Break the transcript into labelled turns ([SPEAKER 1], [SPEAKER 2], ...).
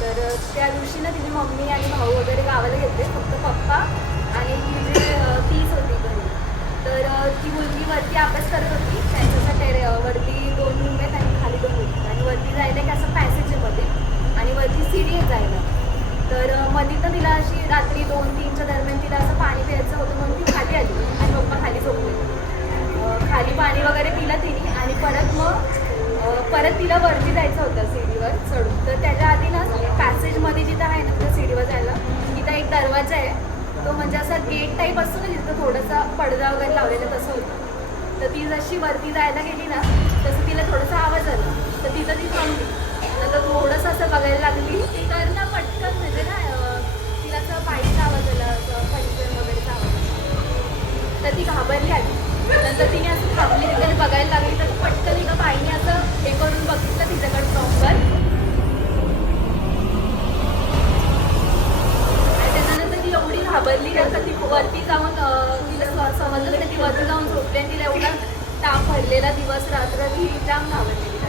[SPEAKER 1] तर त्या दिवशी ना तिची मम्मी आणि भाऊ वगैरे गावाला घेतले फक्त पप्पा आणि ती जे तीच होती घरी. तर ती मुलगी वरती अभ्यास करत होती त्यांच्या टेरे वरती दोन रूम आहेत आणि खाली दोन रूम आणि वरती जायला की असं पॅसेजमध्ये आणि वरती सीडी आहे जायला. तर मध्ये तर तिला अशी रात्री दोन तीनच्या दरम्यान तिला असं पाणी प्यायचं होतं म्हणून ती खाली आली आणि पप्पा खाली झोपले. खाली पाणी वगैरे पिलं तिने आणि परत मग परत तिला वरती सीडीवर चढू. तर त्याच्या आधी ना पॅसेजमध्ये जिथं आहे ना त्या सीडीवर जायला तिथं एक दरवाजा आहे. तो म्हणजे असा गेट टाईप असतो ना जिथं थोडासा पडदा वगैरे लावलेला तसं होतं. तर ती जशी वरती जायला गेली ना तसं तिला थोडासा आवाज आला. तर तिथं ती थांबली. नंतर थोडंसं असं बघायला लागली. तर ना पटकन म्हणजे ना तिला असं पायीचा आवाज आला असं पंचर वगैरेचा आवाज तर ती घाबरली आली नंतर तिने असं थांबली तिकडे बघायला घाबरली नंतर ती वरती जाऊन तिला समजलं नाही ती वरती जाऊन झोपली तिला एवढा ताप भरलेला दिवस रात्र ती जाम घाबरलेली